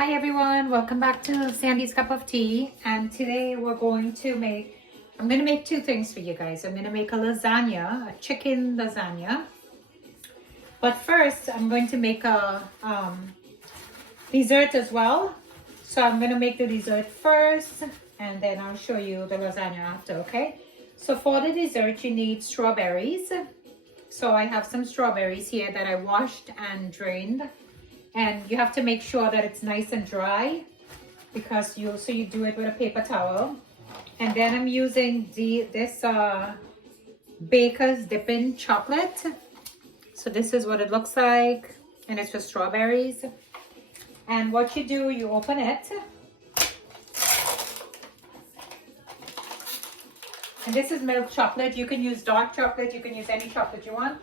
Hi everyone, welcome back to Sandy's Cup of Tea. And today I'm going to make two things for you guys. I'm going to make a lasagna, a chicken lasagna. But first I'm going to make a dessert as well. So I'm going to make the dessert first and then I'll show you the lasagna after, okay? So for the dessert you need strawberries. So I have some strawberries here that I washed and drained. And you have to make sure that it's nice and dry because you do it with a paper towel. And then I'm using this Baker's Dipping chocolate. So this is what it looks like, and it's for strawberries. And what you do, you open it. And this is milk chocolate. You can use dark chocolate, you can use any chocolate you want.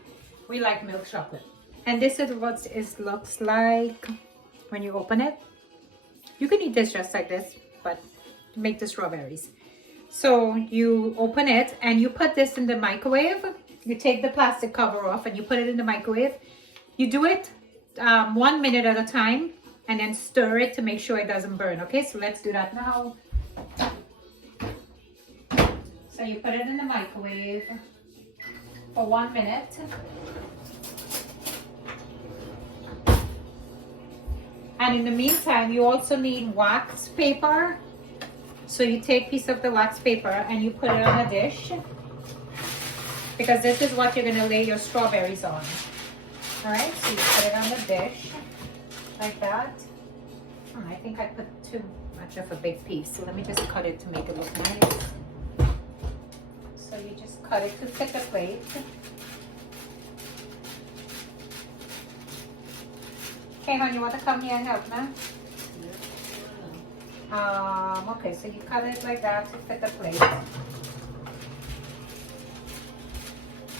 We like milk chocolate. And this is what it looks like when you open it. You can eat this just like this, but make the strawberries. So you open it and you put this in the microwave. You take the plastic cover off and you put it in the microwave. You do it 1 minute at a time and then stir it to make sure it doesn't burn. Okay, so let's do that now. So you put it in the microwave for 1 minute. And in the meantime, you also need wax paper. So you take a piece of the wax paper and you put it on a dish. Because this is what you're going to lay your strawberries on. Alright, so you put it on the dish. Like that. I think I put too much of a big piece. So let me just cut it to make it look nice. So you just cut it to fit the plate. Okay, hon, you want to come here and help me? Okay, so you cut it like that to fit the plate.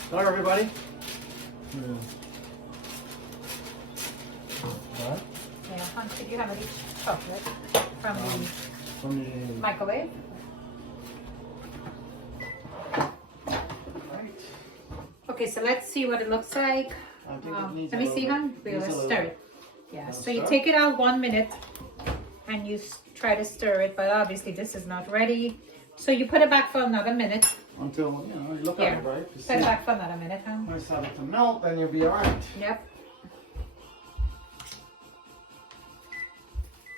Hello, everybody. What? Yeah, hon, could you have any chocolate from the microwave? Right. Okay, so let's see what it looks like. I think it needs let me see, hon. We'll stir it. Yeah, so you take it out 1 minute and you try to stir it, but obviously this is not ready. So you put it back for another minute. Until, you look at it, right? Put it back for another minute, huh? Nice have it to melt, then you'll be alright. Yep.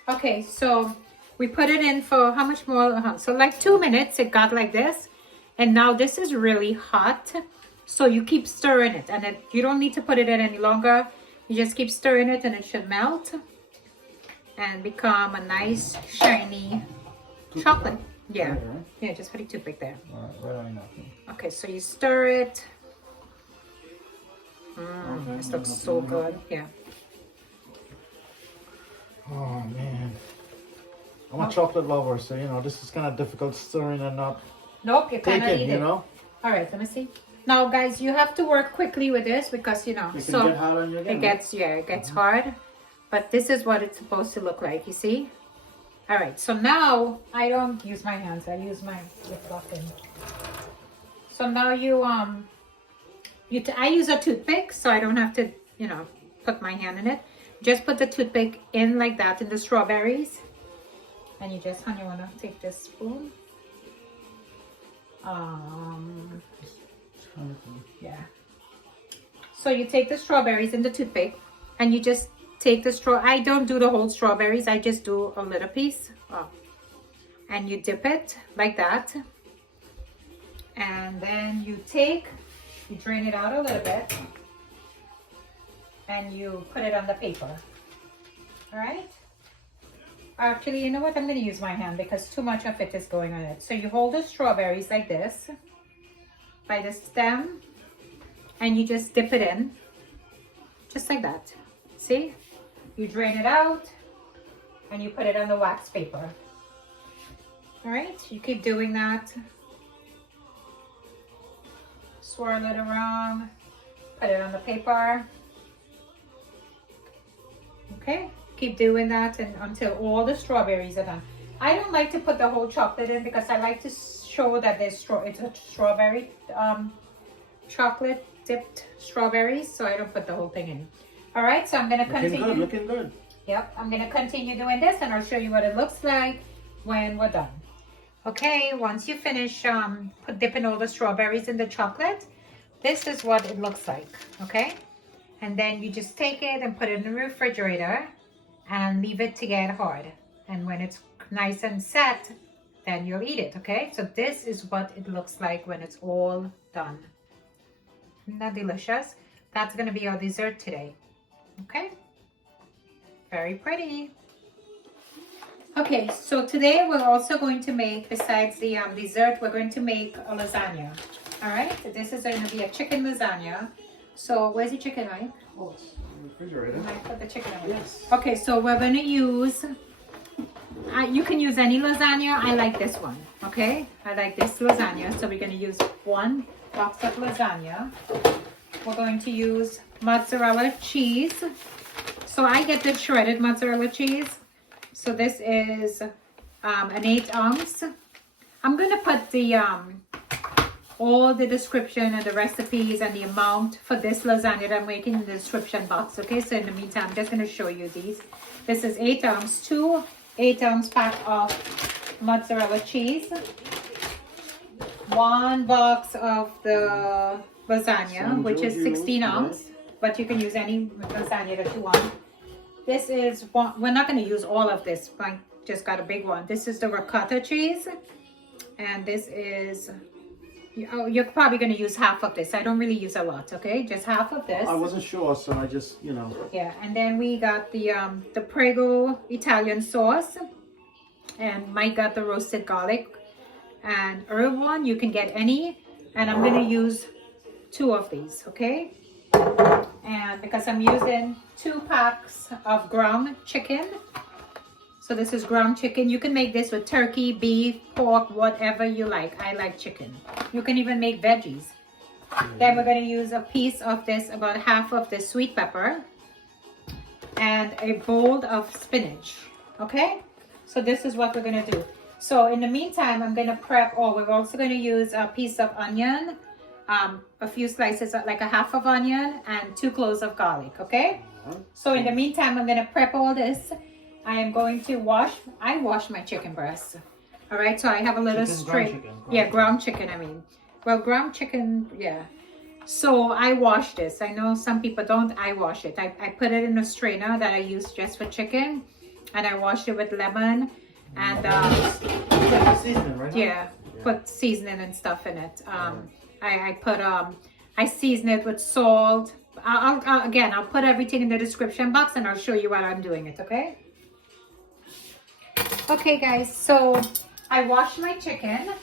Okay, so we put it in for how much more? So like 2 minutes, it got like this. And now this is really hot. So you keep stirring it and then you don't need to put it in any longer. You just keep stirring it and it should melt and become a nice shiny chocolate. Yeah, right? yeah, just put a toothpick there. Right on enough. Okay, so you stir it. This looks so good. Yeah. Oh man, I'm a chocolate lover, so this is kind of difficult stirring and not Nope, you cannot taking, eat it. All right, let me see. Now, guys, you have to work quickly with this because It can so get hot on you again, it gets hard. But this is what it's supposed to look like. You see? All right. So now I don't use my hands. I use my lip button. So now I use a toothpick, so I don't have to put my hand in it. Just put the toothpick in like that in the strawberries, and you just, honey, you wanna take this spoon? Yeah. So you take the strawberries in the toothpick and you just take the I don't do the whole strawberries. I just do a little piece. And you dip it like that. And then you drain it out a little bit. And you put it on the paper. All right? Actually, you know what? I'm going to use my hand because too much of it is going on it. So you hold the strawberries like this by the stem and you just dip it in just like that. See? You drain it out and you put it on the wax paper. All right, you keep doing that. Swirl it around, put it on the paper. Okay, keep doing that until all the strawberries are done. I don't like to put the whole chocolate in because I like to show that it's a strawberry chocolate dipped strawberries, so I don't put the whole thing in. All right, so I'm gonna continue. Looking good. Yep, I'm gonna continue doing this and I'll show you what it looks like when we're done. Okay, once you finish dipping all the strawberries in the chocolate, this is what it looks like, okay? And then you just take it and put it in the refrigerator and leave it to get hard. And when it's nice and set, then you'll eat it, okay? So this is what it looks like when it's all done. Isn't that delicious? That's gonna be our dessert today, okay? Very pretty. Okay, so today we're also going to make, besides the dessert, we're going to make a lasagna. All right, so this is going to be a chicken lasagna. So where's the chicken, Mike? Oh, it's in the refrigerator. Mike, put the chicken in. Yes. Okay, so we're going to use, you can use any lasagna. I like this one, okay? I like this lasagna. So we're going to use 1 box of lasagna. We're going to use mozzarella cheese. So I get the shredded mozzarella cheese. So this is an 8 ounce. I'm going to put the all the description and the recipes and the amount for this lasagna that I'm making in the description box. Okay, so in the meantime, I'm just going to show you these. This is 8 ounce, 2 8-ounce pack of mozzarella cheese, 1 box of the lasagna, which is 16 ounce, but you can use any lasagna that you want. This is one, we're not going to use all of this, I just got a big one. This is the ricotta cheese, and this is, you're probably going to use half of this. I don't really use a lot, okay? Just half of this. I wasn't sure, so I just, you know. Yeah, and then we got the Prego Italian sauce, and Mike got the roasted garlic and herb one. You can get any, and I'm going to use 2 of these, okay? And because I'm using 2 packs of ground chicken, so this is ground chicken. You can make this with turkey, beef, pork, whatever you like. I like chicken. You can even make veggies. Then we're going to use a piece of this, about half of the sweet pepper, and a bowl of spinach, okay? So this is what we're going to do. So in the meantime, I'm going to prep, we're also going to use a piece of onion, a few slices, like a half of onion, and 2 cloves of garlic, okay? So in the meantime, I'm going to prep all this. I am going to wash my chicken breast. All right, so I have a little ground chicken, I mean. Well, ground chicken, yeah. So I wash this. I know some people don't, I wash it. I put it in a strainer that I use just for chicken, and I wash it with lemon and seasoning, right? yeah, put seasoning and stuff in it. I season it with salt. I'll put everything in the description box, and I'll show you while I'm doing it, okay? Okay, guys, so I washed my chicken,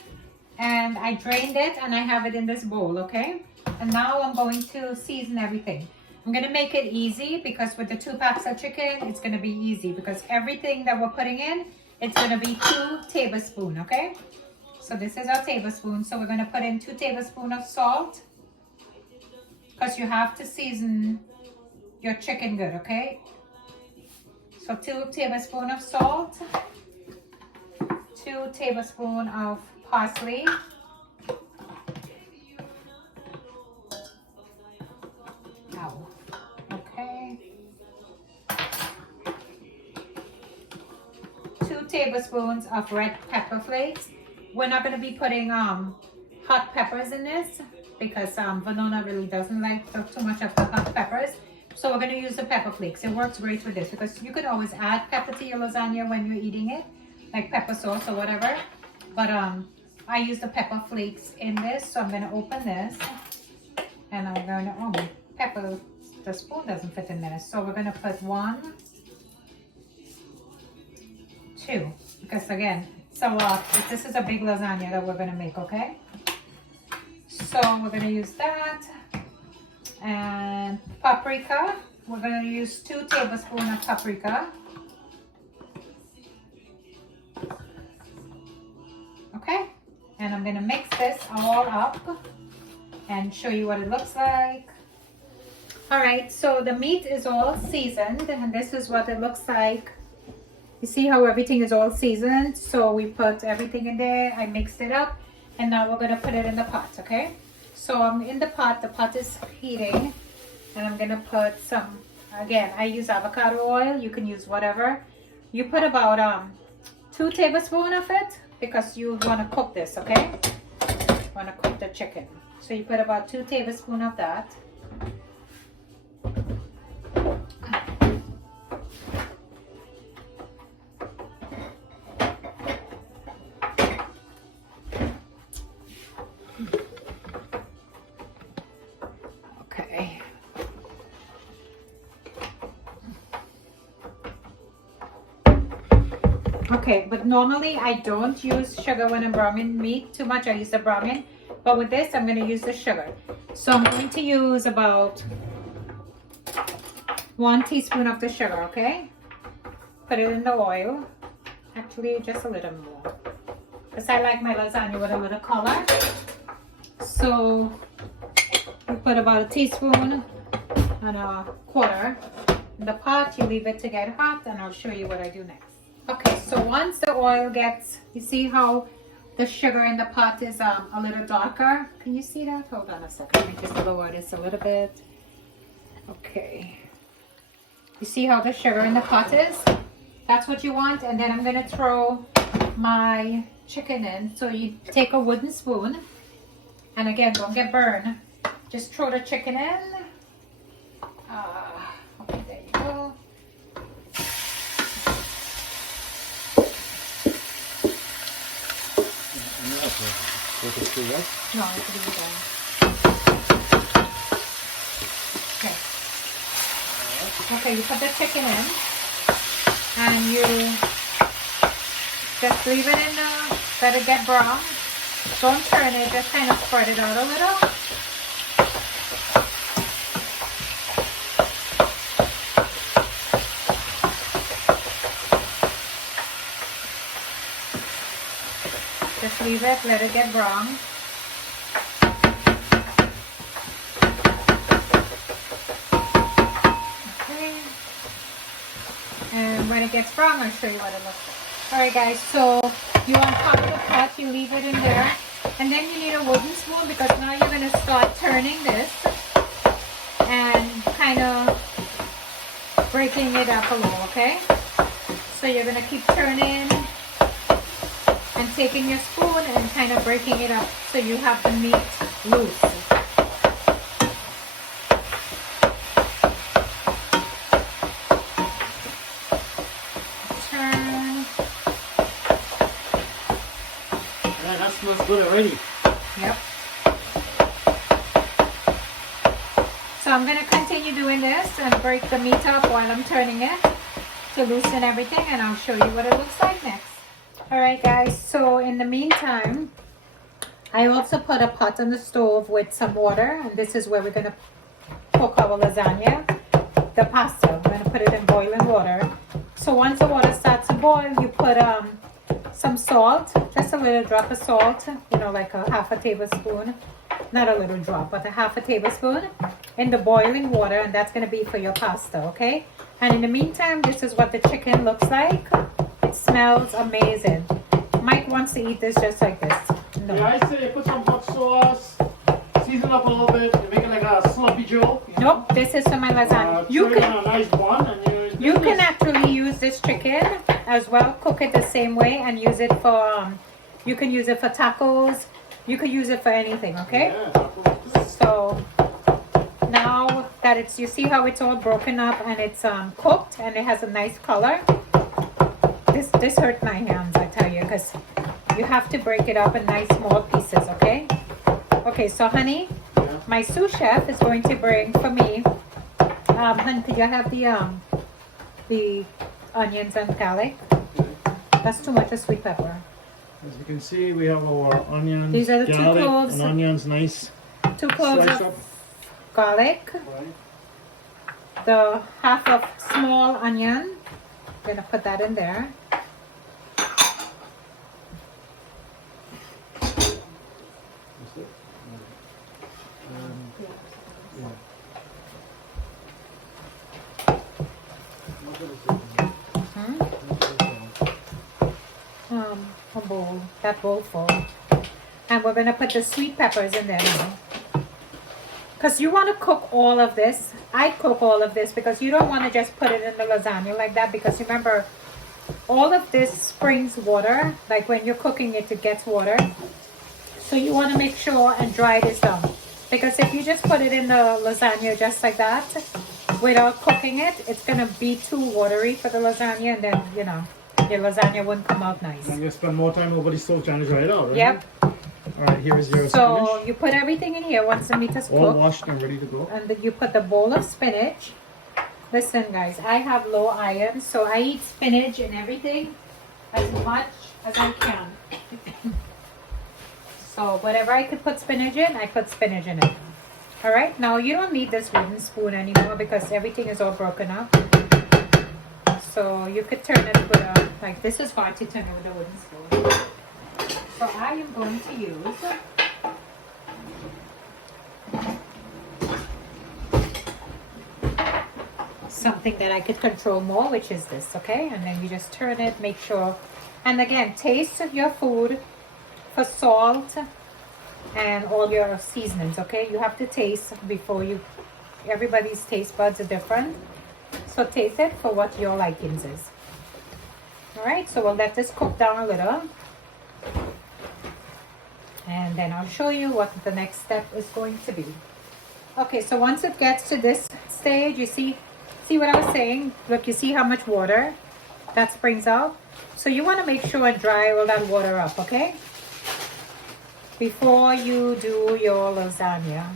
and I drained it, and I have it in this bowl, okay? And now I'm going to season everything. I'm going to make it easy, because with the 2 packs of chicken, it's going to be easy, because everything that we're putting in, it's going to be 2 tablespoons, okay? So this is our tablespoon. So we're going to put in 2 tablespoons of salt, because you have to season your chicken good, okay? So 2 tablespoons of salt, 2 tablespoons of parsley, okay, 2 tablespoons of red pepper flakes. We're not going to be putting hot peppers in this, because Vanona really doesn't like too much of the hot peppers. So we're going to use the pepper flakes. It works great with this, because you could always add pepper to your lasagna when you're eating it, like pepper sauce or whatever. But I use the pepper flakes in this. So I'm going to open this, and I'm going to, pepper, the spoon doesn't fit in there. So we're going to put 1, 2, because again, so this is a big lasagna that we're going to make, okay? So we're going to use that. And paprika, we're going to use 2 tablespoons of paprika. Okay, and I'm going to mix this all up and show you what it looks like. All right, so the meat is all seasoned, and this is what it looks like. You see how everything is all seasoned? So we put everything in there, I mixed it up, and now we're going to put it in the pot, okay? So I'm in the pot is heating, and I'm going to put some Again, I use avocado oil. You can use whatever. You put about 2 tablespoons of it because you want to cook this, okay? Want to cook the chicken. So you put about 2 tablespoons of that. Okay. Okay, but normally I don't use sugar when I'm browning meat too much. I use the browning, but with this I'm going to use the sugar. So I'm going to use about 1 teaspoon of the sugar, okay? Put it in the oil. Actually, just a little more, because I like my lasagna with a little color. So you put about a teaspoon and a quarter in the pot. You leave it to get hot, and I'll show you what I do next. Okay, so once the oil gets, you see how the sugar in the pot is a little darker? Can you see that? Hold on a second. Let me just lower this a little bit. Okay. You see how the sugar in the pot is? That's what you want. And then I'm going to throw my chicken in. So you take a wooden spoon. And again, don't get burned. Just throw the chicken in. Okay, there you go. No, I can do that. Okay. Okay, you put the chicken in. And you just leave it in the, let it get brown. Don't turn it, just kind of spread it out a little. Just leave it, let it get brown. Okay. And when it gets brown, I'll show you what it looks like. Alright guys, so you on top of the pot, you leave it in there. And then you need a wooden spoon because now you're going to start turning this and kind of breaking it up a little, okay? So you're going to keep turning and taking your spoon and kind of breaking it up so you have the meat loose. Turn. Yeah, that smells good already. Yep. So I'm going to continue doing this and break the meat up while I'm turning it to loosen everything, and I'll show you what it looks like next. Alright guys, so in the meantime, I also put a pot on the stove with some water, and this is where we're going to cook our lasagna, the pasta. I'm going to put it in boiling water. So once the water starts to boil, you put some salt, just a little drop of salt, you know, like a half a tablespoon, not a little drop, but a half a tablespoon in the boiling water, and that's going to be for your pasta, okay? And in the meantime, this is what the chicken looks like. It smells amazing. Mike wants to eat this just like this. No. Yeah, I say put some hot sauce, season up a little bit, and make it like a sloppy joe. Nope, this is for my lasagna. You can a nice one, and you can actually use this chicken as well. Cook it the same way and use it for. You can use it for tacos. You could use it for anything. Okay. Yeah. So now that it's, you see how it's all broken up and it's cooked and it has a nice color. This hurt my hands, I tell you, because you have to break it up in nice small pieces, okay? Okay, so honey, Yeah. my sous chef is going to bring for me. Honey, could you have the onions and garlic? That's too much of sweet pepper. As you can see, we have our onions, These are the 2 garlic, cloves. and onions, nice 2 cloves slice of up. garlic. Right. The half of small onion. I'm gonna put that in there. That's it. Yeah. A bowl, that bowl full. And we're gonna put the sweet peppers in there now. because you want to cook all of this. I cook all of this because you don't want to just put it in the lasagna like that, because remember, all of this springs water. Like when you're cooking it, it gets water. So you want to make sure and dry this down, because if you just put it in the lasagna just like that without cooking it, it's going to be too watery for the lasagna, and then, you know, your lasagna wouldn't come out nice. I'm going to spend more time over the stove trying to dry it out, right? Yep. All right, here is your So spinach. you put everything in here once the meat is All cooked. washed and ready to go. And then you put the bowl of spinach. Listen guys, I have low iron, so I eat spinach and everything as much as I can. So whatever I could put spinach in, I put spinach in it. Alright, now you don't need this wooden spoon anymore because everything is all broken up. So you could turn it with a, like, this is hard to turn it with a wooden spoon. So I am going to use something that I could control more, which is this, okay? And then you just turn it, make sure. And again, taste your food for salt and all your seasonings, okay? You have to taste before you, everybody's taste buds are different. So taste it for what your likings is. All right, so we'll let this cook down a little. And then I'll show you what the next step is going to be. Okay, so once it gets to this stage, you see what I was saying? Look, you see how much water that springs out? So you want to make sure and dry all that water up, okay? Before you do your lasagna.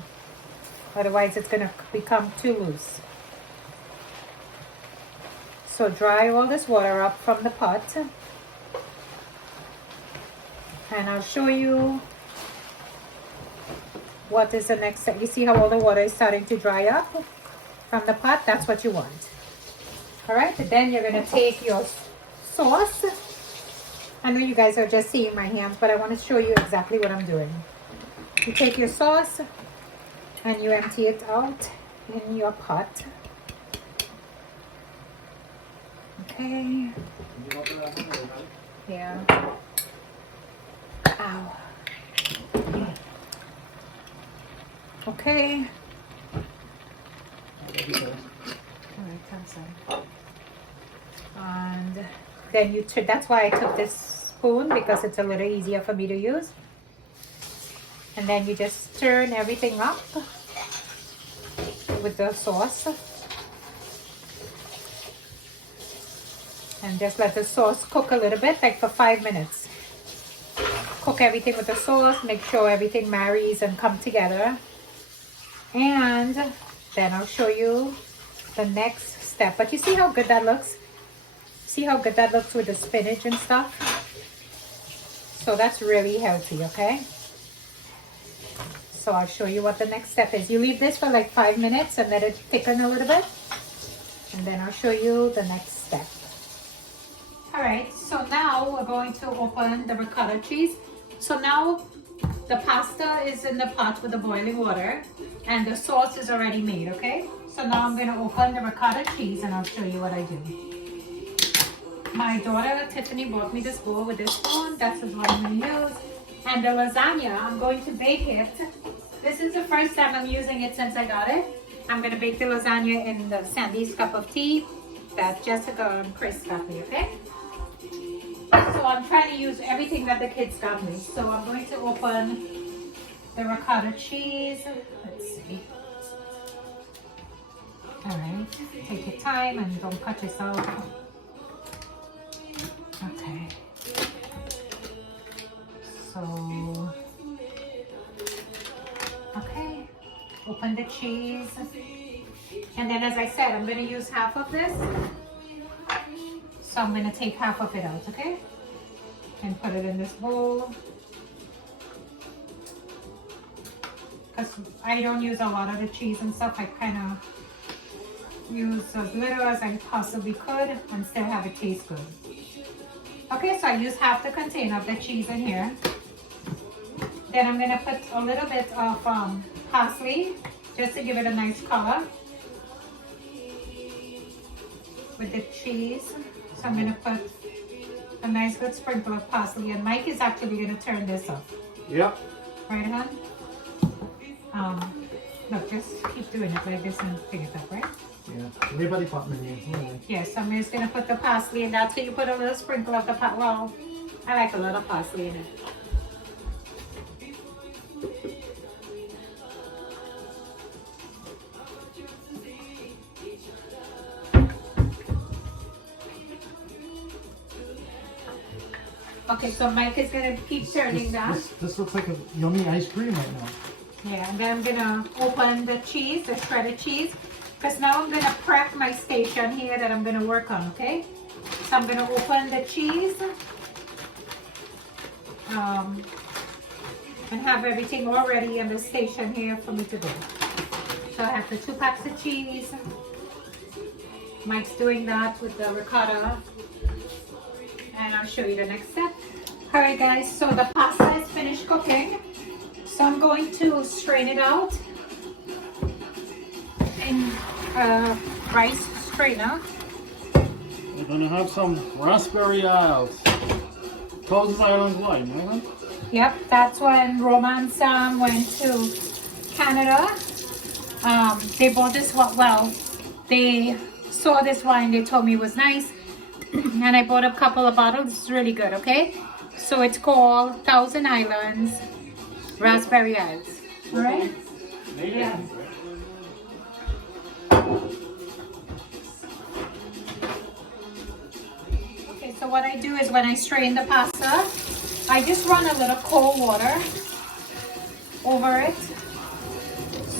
Otherwise, it's going to become too loose. So dry all this water up from the pot. And I'll show you what is the next step. You see how all the water is starting to dry up from the pot? That's what you want. All right, then you're gonna take your sauce. I know you guys are just seeing my hands, but I want to show you exactly what I'm doing. You take your sauce and you empty it out in your pot. Okay. Yeah. Ow. Okay. Alright, sorry. And then you turn, that's why I took this spoon, because it's a little easier for me to use. And then you just turn everything up with the sauce. And just let the sauce cook a little bit, like for 5 minutes. Cook everything with the sauce, make sure everything marries and come together. And then I'll show you the next step. But you see how good that looks? See how good that looks with the spinach and stuff? So that's really healthy, okay? So I'll show you what the next step is. You leave this for like 5 minutes and let it thicken a little bit. And then I'll show you the next step. Alright, so now we're going to open the ricotta cheese. So now the pasta is in the pot with the boiling water and the sauce is already made, okay? So now I'm going to open the ricotta cheese and I'll show you what I do. My daughter Tiffany bought me this bowl with this spoon. That's what I'm going to use. And the lasagna, I'm going to bake it. This is the first time I'm using it since I got it. I'm going to bake the lasagna in the Sandy's cup of tea that Jessica and Chris got me, okay? So I'm trying to use everything that the kids got me. So I'm going to open the ricotta cheese. Let's see. Alright, take your time and don't cut yourself. Okay. So, okay, open the cheese. And then as I said, I'm going to use half of this. So I'm going to take half of it out, okay? And put it in this bowl. Because I don't use a lot of the cheese and stuff. I kind of use as little as I possibly could and still have it taste good. Okay, so I use half the container of the cheese in here. Then I'm going to put a little bit of parsley just to give it a nice color with the cheese. So I'm going to put a nice good sprinkle of parsley, and Mike is actually going to turn this up. Yep. Right, hon? No, just keep doing it like this and pick it up, right? Yeah. Everybody put menu. Anyway. Yes, I'm just gonna put the parsley and that's where you put a little sprinkle of the well, I like a little parsley in it. Okay, so Mike is gonna keep turning that. This looks like a yummy ice cream right now. Yeah, and then I'm gonna open the cheese, the shredded cheese, because now I'm gonna prep my station here that I'm gonna work on, okay? So I'm gonna open the cheese and have everything all ready in the station here for me to do. So I have the 2 packs of cheese. Mike's doing that with the ricotta. And I'll show you the next step. All right guys, so the pasta is finished cooking. So I'm going to strain it out in a rice strainer. We're gonna have some raspberry isles. Cloves Island wine, right? Yep, that's when Romance went to Canada. They bought this one, well, they saw this wine, they told me it was nice. And I bought a couple of bottles. It's really good, okay? So it's called Thousand Islands Raspberry Ice. All right? Yeah. Okay, so what I do is when I strain the pasta, I just run a little cold water over it.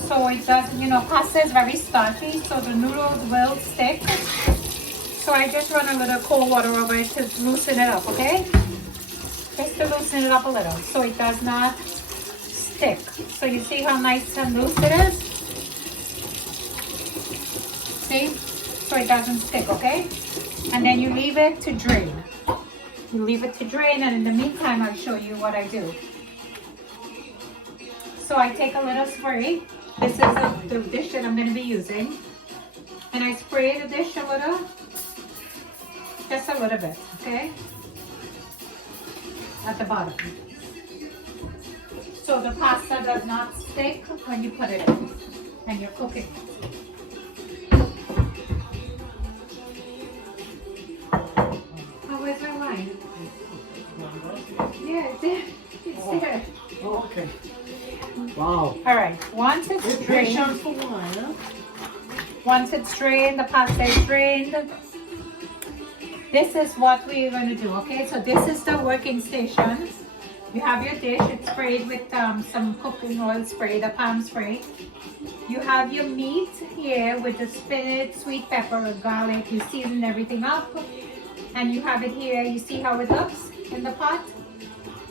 So it doesn't, you know, pasta is very starchy, so the noodles will stick. So I just run a little cold water over it to loosen it up, okay? Just to loosen it up a little so it does not stick. So you see how nice and loose it is? See? So it doesn't stick, okay? And then you leave it to drain. You leave it to drain, and in the meantime I'll show you what I do. So I take a little spray. This is the dish that I'm going to be using. And I spray the dish a little. Just a little bit, okay? At the bottom. So the pasta does not stick when you put it in and you're cooking. How is our wine? Yeah, it's there. It's there. Oh, okay. Wow. Alright, once it's drained, for wine, huh? once it's drained, the pasta is drained. This is what we're going to do, okay? So this is the working station. You have your dish, it's sprayed with some cooking oil spray, the palm spray. You have your meat here with the spinach, sweet pepper, garlic. You season everything up. And you have it here. You see how it looks in the pot?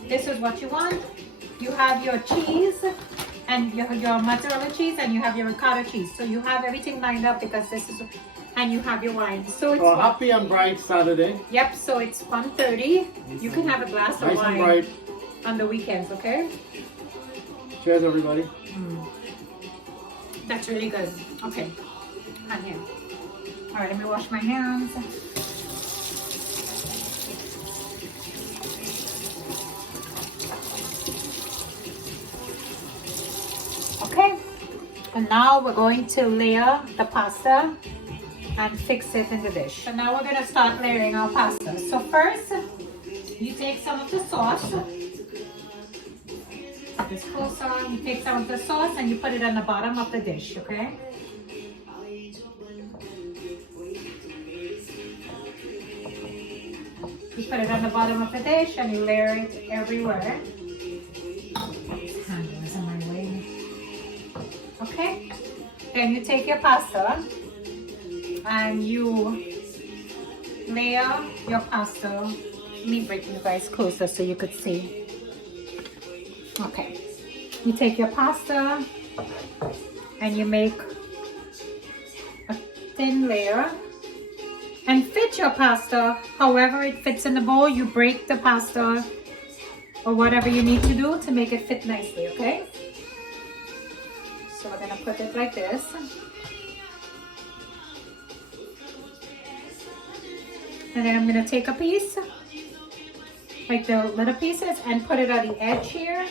This is what you want. You have your cheese and your mozzarella cheese, and you have your ricotta cheese. So you have everything lined up because this is... And you have your wine. So it's Happy and bright Saturday. Yep, so it's 1:30. You can have a glass of Nice wine and bright. on the weekends, okay? Cheers, everybody. That's really good. Okay, on here. All right, let me wash my hands. Okay, and now we're going to layer the pasta and fix it in the dish. So now we're going to start layering our pasta. So first, you take some of the sauce. This closer, you take some of the sauce and you put it on the bottom of the dish, okay? You put it on the bottom of the dish and you layer it everywhere. This handle is in my way. Okay? Then you take your pasta and you layer your pasta. Let me bring you guys closer so you could see. Okay. You take your pasta and you make a thin layer and fit your pasta however it fits in the bowl. You break the pasta or whatever you need to do to make it fit nicely, okay? So we're gonna put it like this. And then I'm gonna take a piece, like the little pieces, and put it on the edge here.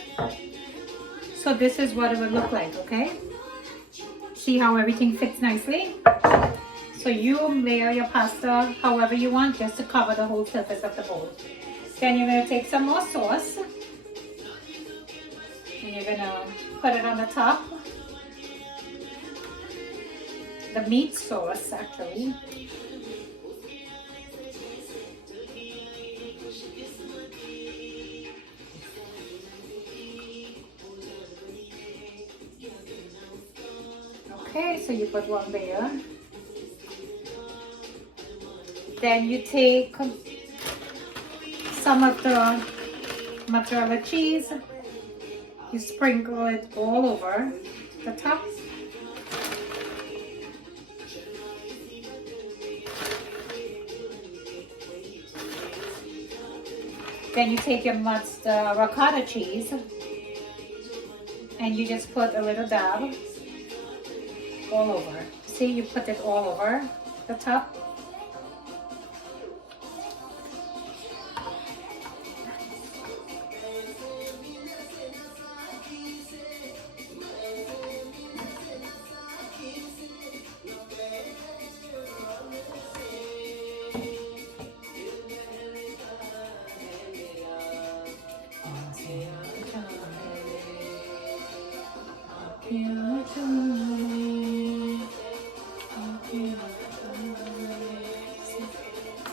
So this is what it would look like, okay? See how everything fits nicely? So you layer your pasta however you want, just to cover the whole surface of the bowl. Then you're gonna take some more sauce and you're gonna put it on the top. The meat sauce, actually. Okay, so you put one layer. Then you take some of the mozzarella cheese, you sprinkle it all over the top. Then you take your ricotta cheese and you just put a little dab all over. See, you put it all over the top.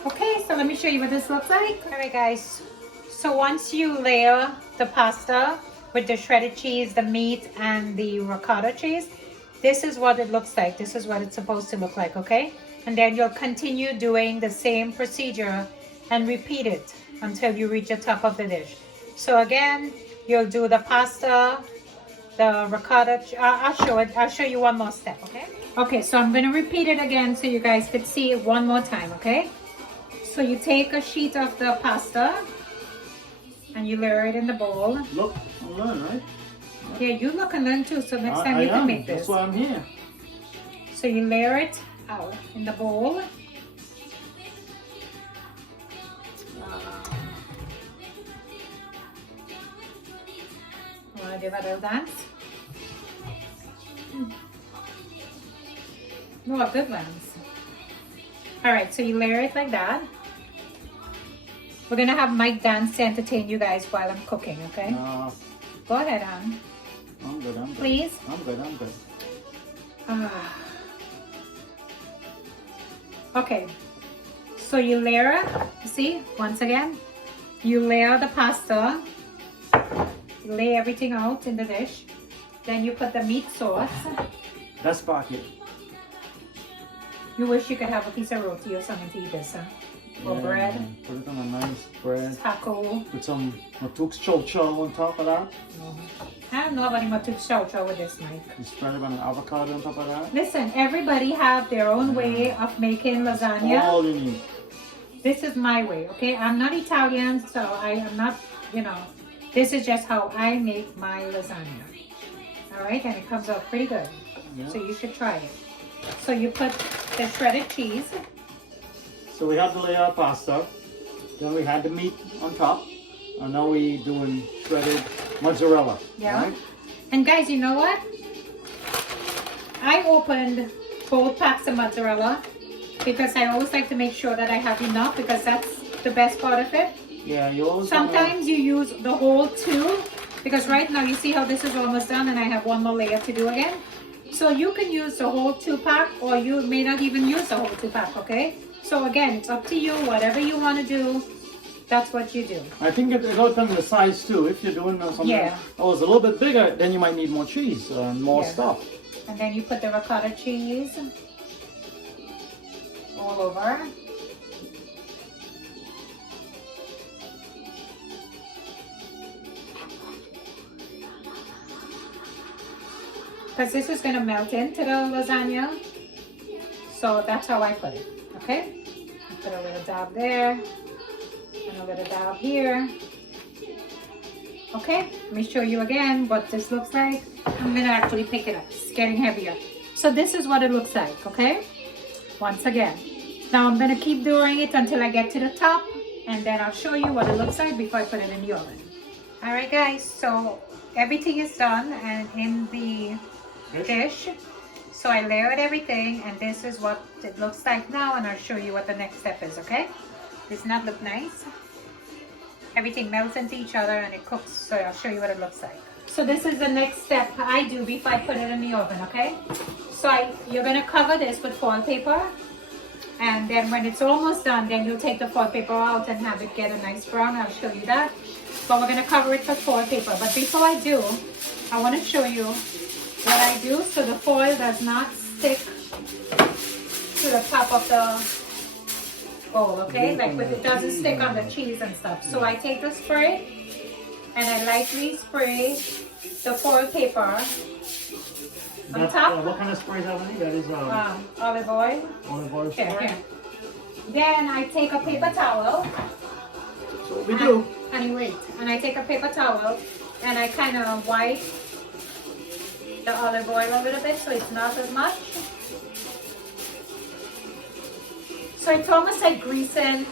Okay, so let me show you what this looks like. Alright guys, so once you layer the pasta with the shredded cheese, the meat and the ricotta cheese, this is what it looks like. This is what it's supposed to look like, okay? And then you'll continue doing the same procedure and repeat it until you reach the top of the dish. So again, you'll do the pasta, the ricotta. I'll show you one more step, okay? Okay, so I'm gonna repeat it again so you guys could see it one more time, okay? So you take a sheet of the pasta and you layer it in the bowl. Look, I'll learn, right? Yeah, you look and learn too, so next time you can make this. That's why I'm here. So you layer it out in the bowl. Wanna give it a little dance? No, good ones. Alright, so you layer it like that. We're gonna have Mike dance to entertain you guys while I'm cooking, okay? Go ahead, hon. I'm good, I'm good. Please? I'm good, I'm good. Okay, so you layer it, you see, once again, you layer the pasta, you lay everything out in the dish, then you put the meat sauce. That's pocket. You wish you could have a piece of roti or something to eat this, huh? Or bread. Put it on a nice bread. Taco. With some matuk's chow on top of that. I don't know about him to chow with this, Mike. You spread it on an avocado on top of that. Listen, everybody have their own way of making lasagna. All you need. This is my way, okay? I'm not Italian, so I am not, this is just how I make my lasagna. All right, and it comes out pretty good. Yeah. So you should try it. So you put the shredded cheese. So we had the layer of pasta, then we had the meat on top, and now we doing shredded mozzarella. Yeah. Right? And guys, you know what? I opened both packs of mozzarella because I always like to make sure that I have enough, because that's the best part of it. Yeah, you always Sometimes you use the whole two, because right now you see how this is almost done and I have one more layer to do again. So you can use the whole 2-pack, or you may not even use the whole 2-pack, okay? So again, it's up to you. Whatever you want to do, that's what you do. I think it all depends on the size too. If you're doing something that was a little bit bigger, then you might need more cheese and more stuff. And then you put the ricotta cheese all over. Because this is going to melt into the lasagna. So that's how I put it, okay? I put a little dab there, and a little dab here. Okay, let me show you again what this looks like. I'm going to actually pick it up. It's getting heavier. So this is what it looks like, okay? Once again. Now I'm going to keep doing it until I get to the top, and then I'll show you what it looks like before I put it in the oven. Alright guys, so everything is done and in the dish. So I layered everything, and this is what it looks like now, and I'll show you what the next step is, okay? Does not look nice? Everything melts into each other and it cooks, so I'll show you what it looks like. So this is the next step I do before I put it in the oven, okay? So you're gonna cover this with foil paper, and then when it's almost done, then you'll take the foil paper out and have it get a nice brown. I'll show you that. But we're gonna cover it with foil paper. But before I do, I wanna show you what I do so the foil does not stick to the top of the bowl, okay? Like it doesn't stick on the cheese and stuff. So I take the spray and I lightly spray the foil paper on top. What kind of spray is that one? That is olive oil. Olive oil spray. Here. Then I take a paper towel. So what we do. Honey, wait. And I take a paper towel and I kind of wipe the olive oil a little bit so it's not as much. So it's almost like greasing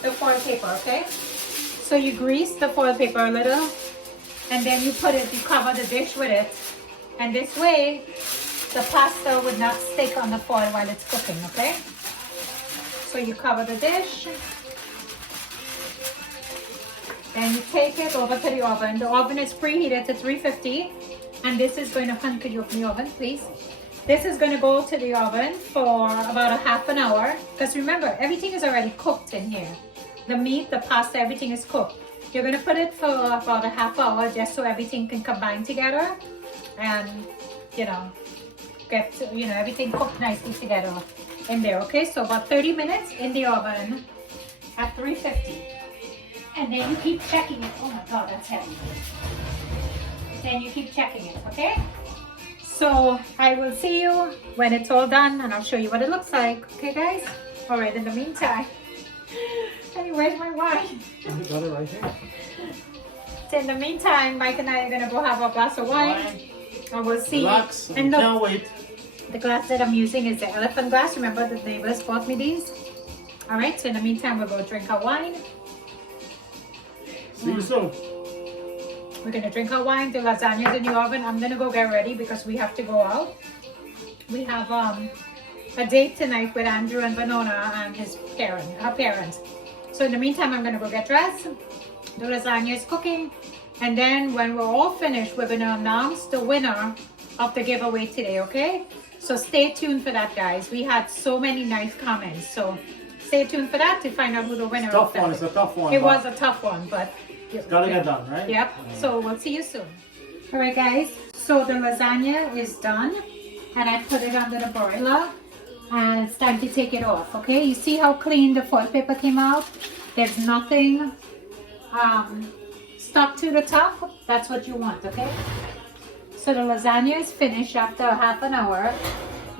the foil paper, okay? So you grease the foil paper a little, and then you cover the dish with it. And this way, the pasta would not stick on the foil while it's cooking, okay? So you cover the dish. Then you take it over to the oven. The oven is preheated to 350. And this is going to, honey, could you open the oven, please? This is going to go to the oven for about a half an hour. Because remember, everything is already cooked in here. The meat, the pasta, everything is cooked. You're going to put it for about a half hour just so everything can combine together. And, get, everything cooked nicely together in there, okay? So about 30 minutes in the oven at 350. And then you keep checking it. Oh my God, that's heavy. Then you keep checking it, okay? So I will see you when it's all done and I'll show you what it looks like. Okay, guys? All right, in the meantime. Hey, where's my wine? I got it right here. So in the meantime, Mike and I are gonna go have a glass of wine. And we'll see. Relax. And look, Can't wait. the glass that I'm using is the elephant glass. Remember the neighbors bought me these? All right, so in the meantime, we'll go drink our wine. See you soon. We're gonna drink our wine. The lasagna's in the oven. I'm gonna go get ready because we have to go out. We have a date tonight with Andrew and Vanona and her parents. So in the meantime, I'm gonna go get dressed. The lasagna is cooking. And then when we're all finished, we're gonna announce the winner of the giveaway today, okay? So stay tuned for that, guys. We had so many nice comments. So stay tuned for that to find out who the winner of that is. It's a tough one. It was a tough one, but it's gotta get done, right? Yep. So we'll see you soon. All right, guys. So the lasagna is done, and I put it under the broiler, and it's time to take it off. Okay. You see how clean the foil paper came out? There's nothing stuck to the top. That's what you want. Okay. So the lasagna is finished after half an hour,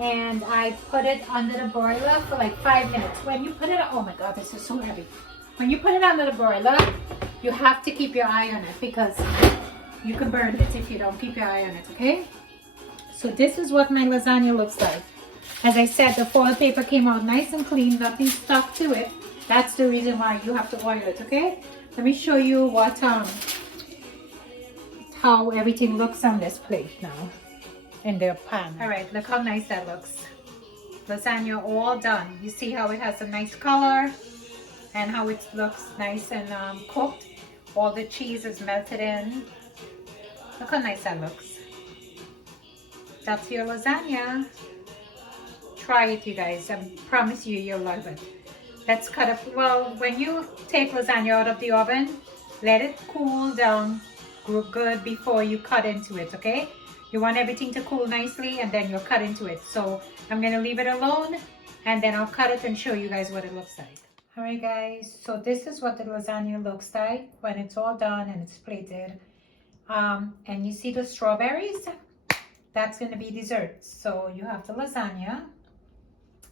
and I put it under the broiler for like 5 minutes. When you put it, oh my God, this is so heavy. When you put it under the broiler, you have to keep your eye on it because you can burn it if you don't keep your eye on it, okay? So this is what my lasagna looks like. As I said, the foil paper came out nice and clean, nothing stuck to it. That's the reason why you have to oil it, okay? Let me show you what how everything looks on this plate now in the pan. All right, look how nice that looks. Lasagna all done. You see how it has a nice color and how it looks nice and cooked. All the cheese is melted in. Look how nice that looks. That's your lasagna. Try it, you guys. I promise you, you'll love it. Let's cut up. Well, when you take lasagna out of the oven, let it cool down good before you cut into it, okay? You want everything to cool nicely and then you'll cut into it. So I'm gonna leave it alone and then I'll cut it and show you guys what it looks like. All right, guys, so this is what the lasagna looks like when it's all done and it's plated. And you see the strawberries? That's gonna be dessert. So you have the lasagna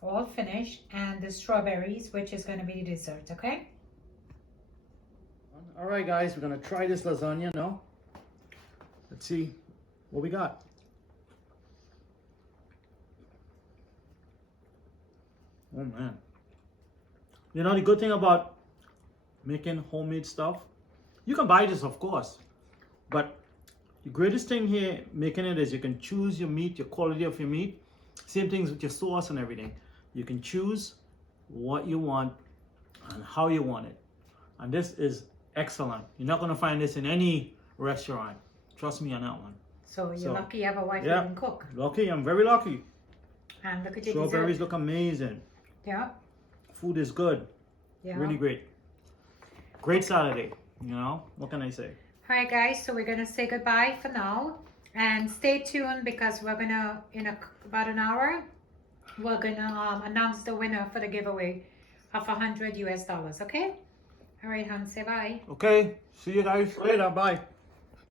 all finished and the strawberries, which is gonna be dessert, okay? All right, guys, we're gonna try this lasagna now. Let's see what we got. Oh man. You know the good thing about making homemade stuff, you can buy this of course, but the greatest thing here making it is you can choose your meat, your quality of your meat, Same things with your sauce and everything. You can choose what you want and how you want it. And this is excellent. You're not gonna find this in any restaurant. Trust me on that one. So you're lucky you have a wife who yeah. can cook. Lucky, I'm very lucky. And look at your Strawberries dessert. look amazing. Yeah. Food is good. Yeah. Really great. Great Saturday, you know? What can I say? All right, guys. So we're gonna say goodbye for now, and stay tuned because we're gonna about an hour we're gonna announce the winner for the giveaway of $100 US. Okay. All right, hon. Say bye. Okay, see you guys later. Bye.